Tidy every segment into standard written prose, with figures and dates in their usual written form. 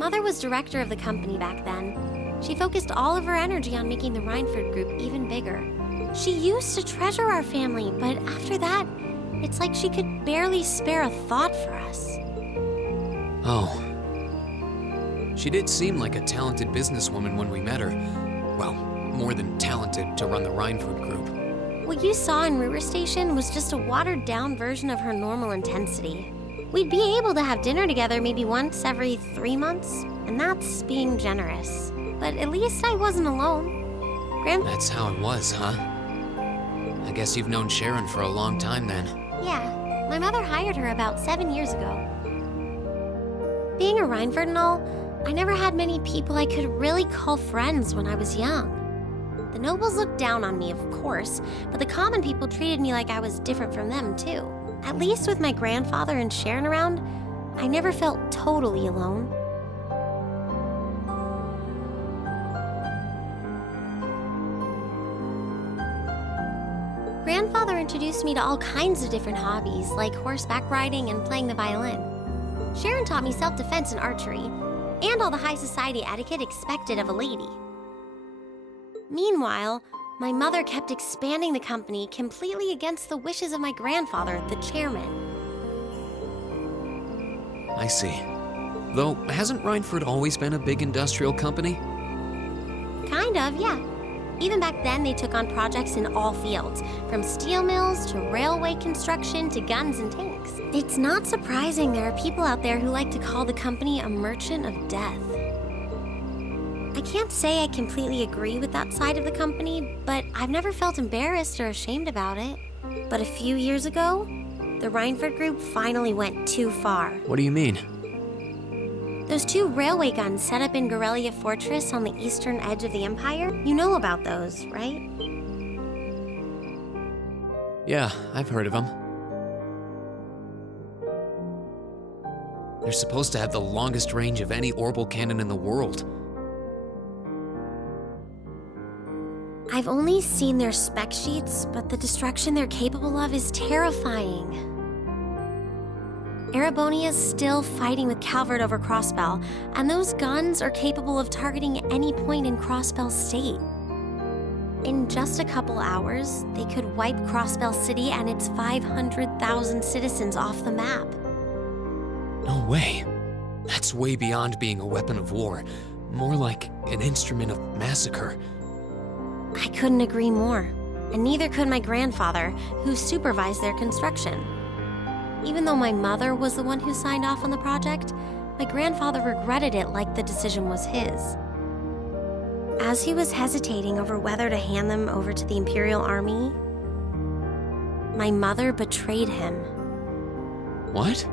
Mother was director of the company back then. She focused all of her energy on making the Rhineford Group even bigger. She used to treasure our family, but after that, it's like she could barely spare a thought for us. Oh. She did seem like a talented businesswoman when we met her. Well, more than talented to run the Rhineford Group. What you saw in Ruhr Station was just a watered-down version of her normal intensity. We'd be able to have dinner together maybe once every 3 months, and that's being generous. But at least I wasn't alone. That's how it was, huh? I guess you've known Sharon for a long time then. Yeah, my mother hired her about 7 years ago. Being a Rhineford and all, I never had many people I could really call friends when I was young. The nobles looked down on me, of course, but the common people treated me like I was different from them, too. At least with my grandfather and Sharon around, I never felt totally alone. Grandfather introduced me to all kinds of different hobbies, like horseback riding and playing the violin. Sharon taught me self-defense and archery, and all the high society etiquette expected of a lady. Meanwhile, my mother kept expanding the company completely against the wishes of my grandfather, the chairman. I see. Though, hasn't Rhineford always been a big industrial company? Kind of, yeah. Even back then, they took on projects in all fields, from steel mills to railway construction to guns and tanks. It's not surprising there are people out there who like to call the company a merchant of death. I can't say I completely agree with that side of the company, but I've never felt embarrassed or ashamed about it. But a few years ago, the Rhineford Group finally went too far. What do you mean? Those 2 railway guns set up in Gorelia Fortress on the eastern edge of the Empire, you know about those, right? Yeah, I've heard of them. They're supposed to have the longest range of any orbital cannon in the world. I've only seen their spec sheets, but the destruction they're capable of is terrifying. Erebonia's still fighting with Calvert over Crossbell, and those guns are capable of targeting any point in Crossbell State. In just a couple hours, they could wipe Crossbell City and its 500,000 citizens off the map. No way. That's way beyond being a weapon of war. More like an instrument of massacre. I couldn't agree more, and neither could my grandfather, who supervised their construction. Even though my mother was the one who signed off on the project, my grandfather regretted it like the decision was his. As he was hesitating over whether to hand them over to the Imperial Army, my mother betrayed him. What?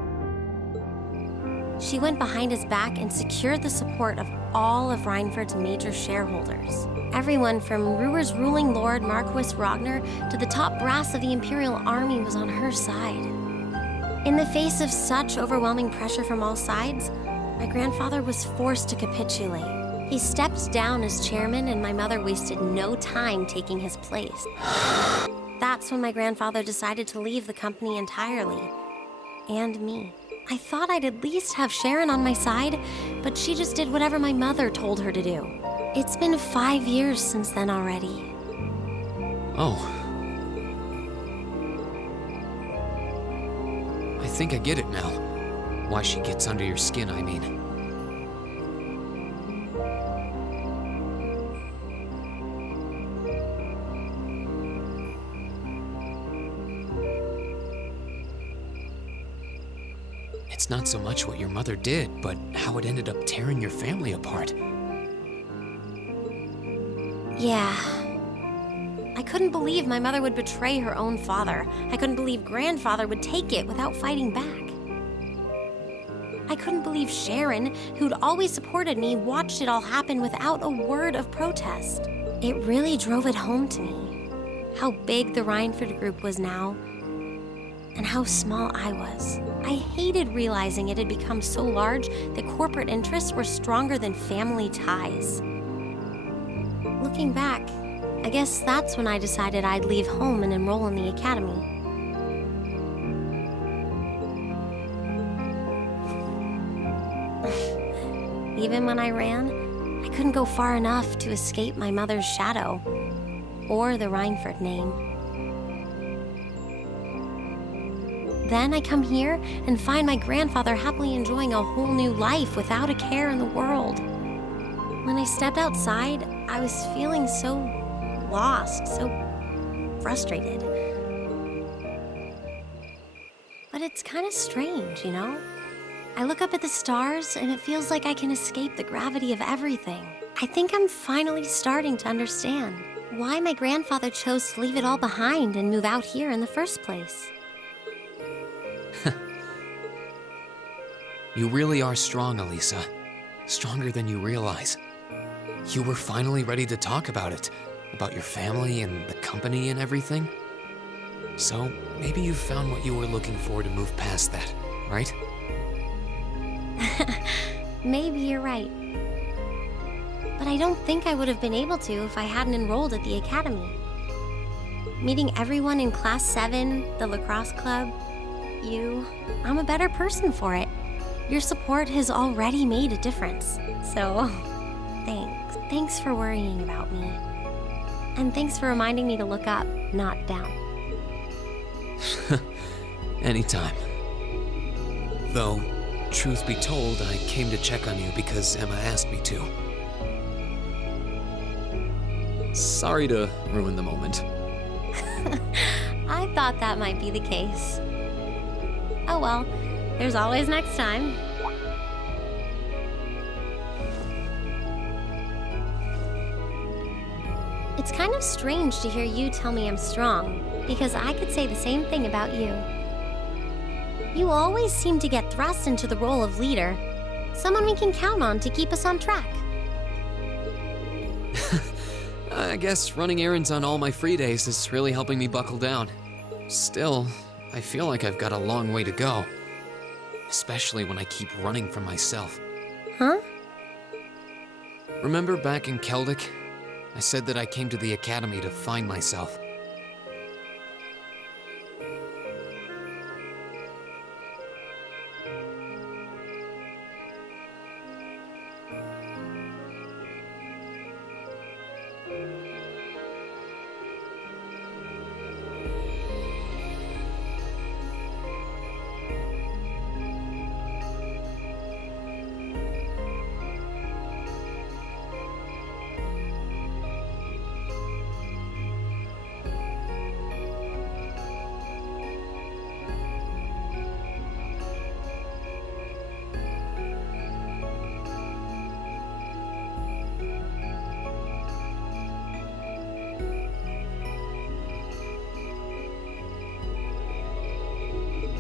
She went behind his back and secured the support of all of Rhineford's major shareholders. Everyone from Ruhr's ruling lord Marquis Ragnar to the top brass of the Imperial Army was on her side. In the face of such overwhelming pressure from all sides, my grandfather was forced to capitulate. He stepped down as chairman, and my mother wasted no time taking his place. That's when my grandfather decided to leave the company entirely. And me. I thought I'd at least have Sharon on my side, but she just did whatever my mother told her to do. It's been 5 years since then already. Oh. I think I get it now. Why she gets under your skin, I mean. It's not so much what your mother did, but how it ended up tearing your family apart. Yeah. I couldn't believe my mother would betray her own father. I couldn't believe grandfather would take it without fighting back. I couldn't believe Sharon, who'd always supported me, watched it all happen without a word of protest. It really drove it home to me. How big the Rhineford Group was now, and how small I was. I hated realizing it had become so large that corporate interests were stronger than family ties. Looking back, I guess that's when I decided I'd leave home and enroll in the academy. Even when I ran, I couldn't go far enough to escape my mother's shadow or the Rhineford name. Then I come here and find my grandfather happily enjoying a whole new life without a care in the world. When I stepped outside, I was feeling so lost, so frustrated. But it's kind of strange, you know? I look up at the stars and it feels like I can escape the gravity of everything. I think I'm finally starting to understand why my grandfather chose to leave it all behind and move out here in the first place. You really are strong, Elisa. Stronger than you realize. You were finally ready to talk about it. About your family and the company and everything. So, maybe you found what you were looking for to move past that, right? Maybe you're right. But I don't think I would have been able to if I hadn't enrolled at the academy. Meeting everyone in Class 7, the lacrosse club, I'm a better person for it. Your support has already made a difference. So, thanks. Thanks for worrying about me. And thanks for reminding me to look up, not down. Anytime. Though, truth be told, I came to check on you because Emma asked me to. Sorry to ruin the moment. I thought that might be the case. Oh well, there's always next time. It's kind of strange to hear you tell me I'm strong, because I could say the same thing about you. You always seem to get thrust into the role of leader, someone we can count on to keep us on track. I guess running errands on all my free days is really helping me buckle down. Still, I feel like I've got a long way to go. Especially when I keep running from myself. Huh? Remember back in Celtic? I said that I came to the academy to find myself.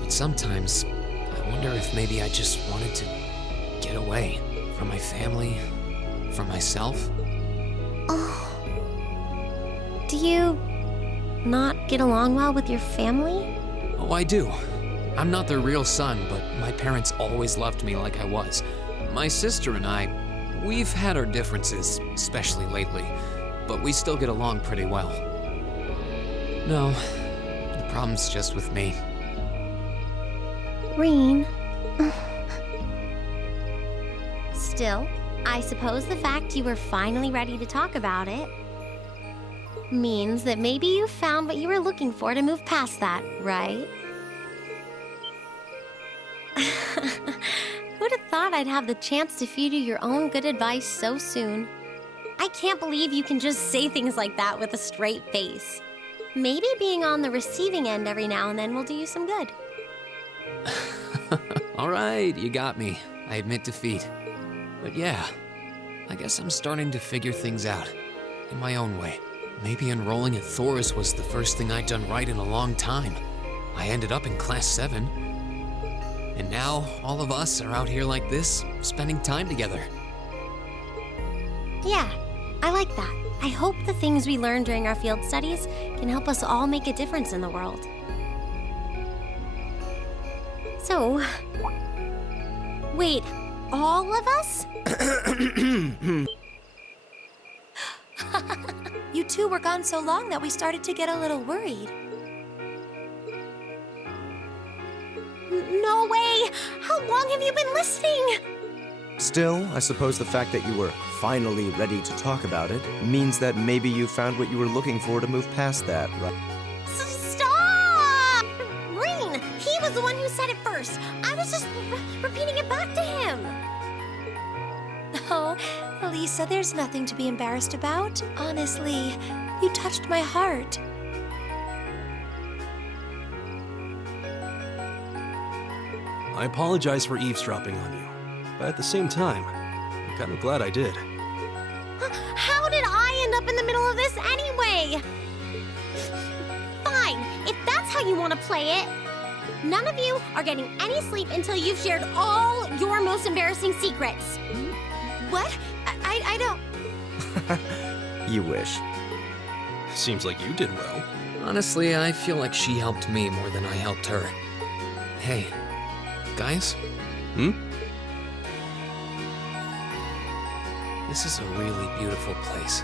Sometimes, I wonder if maybe I just wanted to get away from my family, from myself. Oh. Do you not get along well with your family? Oh, I do. I'm not their real son, but my parents always loved me like I was. My sister and I, we've had our differences, especially lately, but we still get along pretty well. No, the problem's just with me. Rean. Still, I suppose the fact you were finally ready to talk about it means that maybe you found what you were looking for to move past that, right? Who'd have thought I'd have the chance to feed you your own good advice so soon? I can't believe you can just say things like that with a straight face. Maybe being on the receiving end every now and then will do you some good. All right, you got me. I admit defeat. But yeah, I guess I'm starting to figure things out in my own way. Maybe enrolling at Thor's was the first thing I'd done right in a long time. I ended up in Class 7. And now all of us are out here like this, spending time together. Yeah, I like that. I hope the things we learned during our field studies can help us all make a difference in the world. So, wait, all of us? You two were gone so long that we started to get a little worried. No way! How long have you been listening? Still, I suppose the fact that you were finally ready to talk about it means that maybe you found what you were looking for to move past that, right? Stop! Rain, he was the one who said it first. I was just repeating it back to him. Oh, Lisa, there's nothing to be embarrassed about. Honestly, you touched my heart. I apologize for eavesdropping on you, but at the same time, I'm kind of glad I did. How did I end up in the middle of this anyway? Fine, if that's how you want to play it. None of you are getting any sleep until you've shared all your most embarrassing secrets. What? I don't... You wish. Seems like you did well. Honestly, I feel like she helped me more than I helped her. Hey, guys? This is a really beautiful place.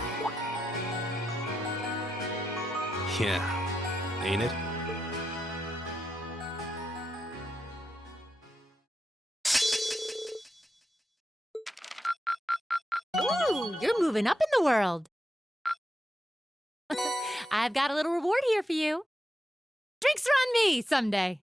Yeah, ain't it? Ooh, you're moving up in the world. I've got a little reward here for you. Drinks are on me someday.